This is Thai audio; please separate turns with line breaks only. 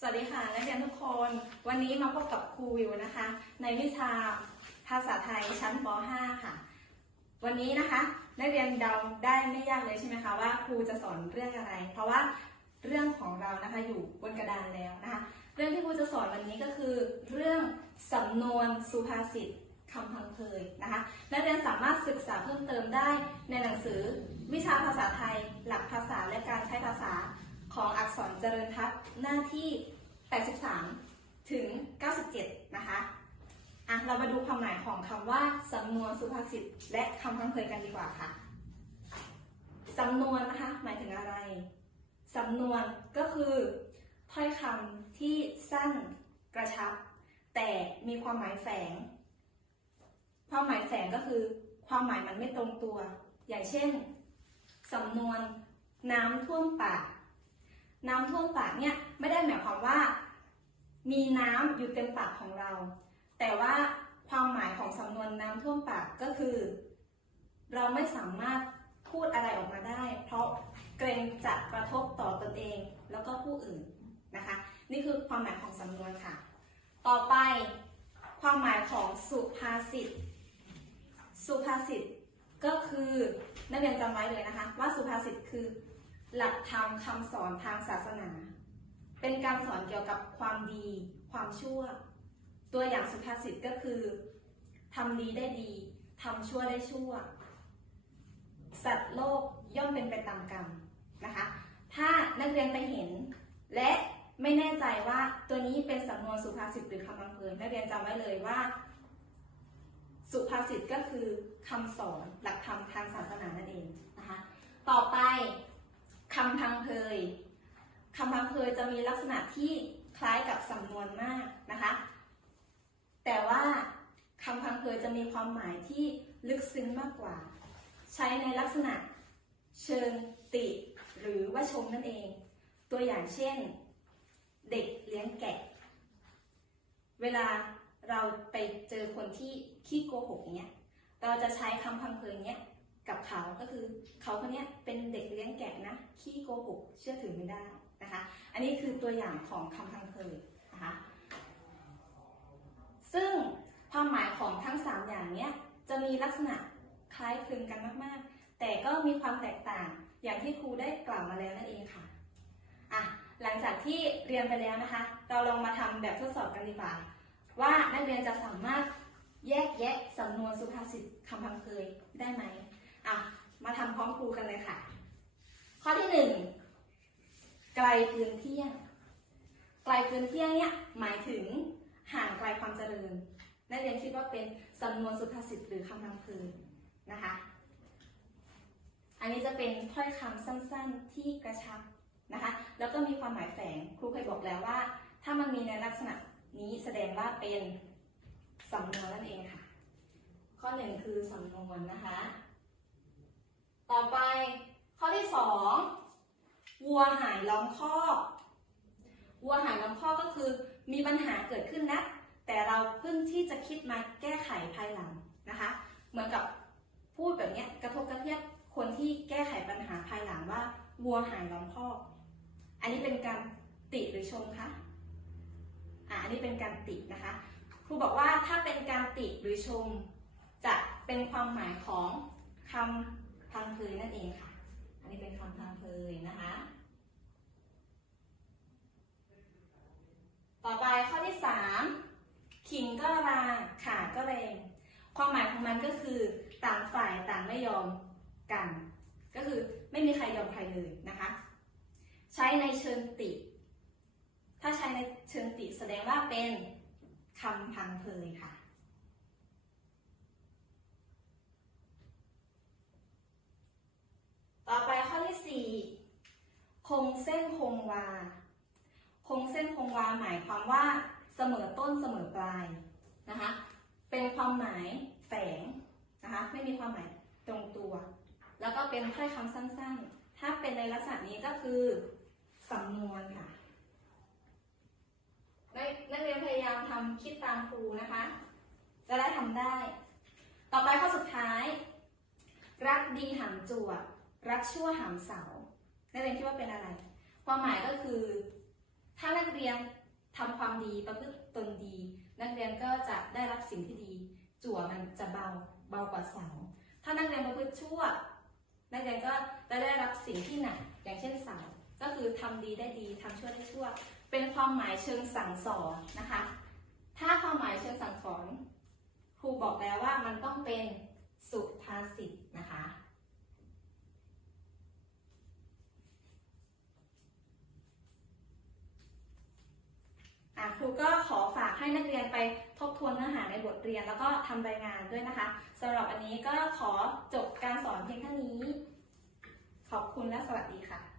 สวัสดีค่ะนักเรียนทุกคน วันนี้มาพบกับครูวิวนะคะ ในวิชาภาษาไทยชั้นป .5 ค่ะ วันนี้นะคะนักเรียนเดาได้ไม่ยากเลยใช่ไหมคะว่าครูจะสอนเรื่องอะไร เพราะว่าเรื่องของเรานะคะอยู่บนกระดานแล้วนะคะ เรื่องที่ครูจะสอนวันนี้ก็คือ เรื่องสำนวนสุภาษิตคำพังเพยนะคะนักเรียนสามารถศึกษาเพิ่มเติมได้ในหนังสือวิชาภาษาไทย หลักภาษาและการใช้ภาษา ของอักษรเจริญทัพหน้าที่ 83 ถึง 97 นะคะอะเรามาดูความหมายของคำว่าสำนวนสุภาษิตและคำพังเพยกันดีกว่าค่ะสำนวนนะคะหมายถึงอะไรสำนวนก็คือถ้อยคำที่สั้นกระชับ แต่มีความหมายแฝง ความหมายแฝงก็คือ ความหมายมันไม่ตรงตัว อย่างเช่นสำนวนน้ำท่วมปาก น้ำท่วมปากเนี่ยไม่ได้หมายความว่า มีน้ำอยู่เต็มปากของเรา แต่ว่าความหมายของสำนวนน้ำท่วมปากก็คือ เราไม่สามารถพูดอะไรออกมาได้ เพราะเกรงจะกระทบต่อตนเองแล้วก็ผู้อื่นนะคะ นี่คือความหมายของสำนวนค่ะ ต่อไปความหมายของสุภาษิต สุภาษิตก็คือนักเรียนจำไว้เลยนะคะ ว่าสุภาษิตคือ หลักธรรมคำสอนทางศาสนา เป็นการสอนเกี่ยวกับความดี ความชั่ว ตัวอย่างสุภาษิตก็คือทำดีได้ดีทำชั่วได้ชั่ว สัตว์โลกย่อมเป็นไปตามกรรมนะคะ ถ้านักเรียนไปเห็น และไม่แน่ใจว่าตัวนี้เป็นสำนวนสุภาษิตหรือคำบังเพยนักเรียนจำไว้เลยว่า สุภาษิตก็คือคำสอนหลักธรรมทางศาสนานั่นเองนะคะ ต่อไป คำพังเพยคำพังเพยจะมีลักษณะที่คล้ายกับสำนวนมากนะคะ แต่ว่าคำพังเพยจะมีความหมายที่ลึกซึ้งมากกว่า ใช้ในลักษณะเชิงติหรือว่าชมนั่นเอง ตัวอย่างเช่น เด็กเลี้ยงแกะ เวลาเราไปเจอคนที่ขี้โกหกเงี้ย เราจะใช้คำพังเพยเนี้ย กับเขาก็คือเขาคนนี้เป็นเด็กเลี้ยงแกะนะขี้โกหกเชื่อถือไม่ได้นะคะ อันนี้คือตัวอย่างของคำพังเพยนะคะซึ่งความหมายของทั้ง 3 อย่างนี้จะมีลักษณะคล้ายคลึงกันมากๆ แต่ก็มีความแตกต่างอย่างที่ครูได้กล่าวมาแล้วนั่นเองค่ะอะ หลังจากที่เรียนไปแล้วนะคะ เราลองมาทำแบบทดสอบกันดีกว่า ว่านักเรียนจะสามารถแยกแยะสำนวนสุภาษิตคำพังเพยได้ไหม อะ มาทำพร้อมครูกันเลยค่ะ ข้อที่หนึ่งไกลเกินเที่ยง ไกลเกินเที่ยงเนี่ยหมายถึงห่างไกลความเจริญนักเรียนคิดว่าเป็นสำนวนสุภาษิตหรือคำพังเพยนะคะ อันนี้จะเป็นถ้อยคำสั้นๆที่กระชับนะคะ แล้วก็มีความหมายแฝง ครูเคยบอกแล้วว่า ถ้ามันมีในลักษณะนี้แสดงว่าเป็นสำนวนนั่นเองค่ะ ข้อหนึ่งคือสำนวนนะคะ ต่อไปข้ องวัวหายล้อมคอกวัวหายล้อมคอกก็คือมีปัญหาเกิดขึ้นแล้วแต่เราเพิ่งที่จะคิดมาแก้ไขภายหลังนะคะ เหมือนกับพูดแบบนี้กระทบกระเทียบคนที่แก้ไขปัญหาภายหลังว่าวัวหายล้อมคอก อันนี้เป็นการติหรือชมคะอ่าอันนี้เป็นการตินะคะครูบอกว่าถ้าเป็นการติหรือชม จะเป็นความหมายของคำพังเพยนั่นเองค่ะ นนี้เป็นคำพังเพยนะคะ ต่อไปข้อที่สามขิงก็ราขาก็แรงความหมายของมันก็คือต่างฝ่ายต่างไม่ยอมกัน ก็คือไม่มีใครยอมใครเลยนะคะ ใช้ในเชิงติ ถ้าใช้ในเชิงติแสดงว่าเป็นคำพังเพยค่ะ ต่อไปข้อที่ 4 คงเส้นคงวา คงเส้นคงวาหมายความว่าเสมอต้นเสมอปลายนะคะ เป็นความหมายแฝงนะคะไม่มีความหมายตรงตัว แล้วก็เป็นถ้อยคำสั้นๆ ถ้าเป็นในลักษณะนี้ก็คือสำนวนค่ะนักนักเรียนพยายามทำคิดตามครูนะคะ จะได้ทำได้ ต่อไปข้อสุดท้าย รักดีหามจวดรักชั่วหามเสา นักเรียนคิดว่าเป็นอะไร ความหมายก็คือ ถ้านักเรียนทำความดีประพฤติตนดี นักเรียนก็จะได้รับสิ่งที่ดี จั่วมันจะเบาเบากว่าเสาถ้านักเรียนประพฤติชั่ว นักเรียนก็จะได้รับสิ่งที่หนักอย่างเช่นเสาก็คือทำดีได้ดีทำชั่วได้ชั่ว เป็นความหมายเชิงสั่งสอนนะคะ ถ้าความหมายเชิงสั่งสอนครูบอกแล้วว่ามันต้องเป็นสุภาษิตนะคะ อะครูก็ขอฝาก ให้นักเรียนไปทบทวนเนื้อหาในบทเรียน แล้วก็ทำรายงานด้วยนะคะสำหรับอันนี้ก็ขอจบการสอนเพียงเท่านี้ ขอบคุณและสวัสดีค่ะ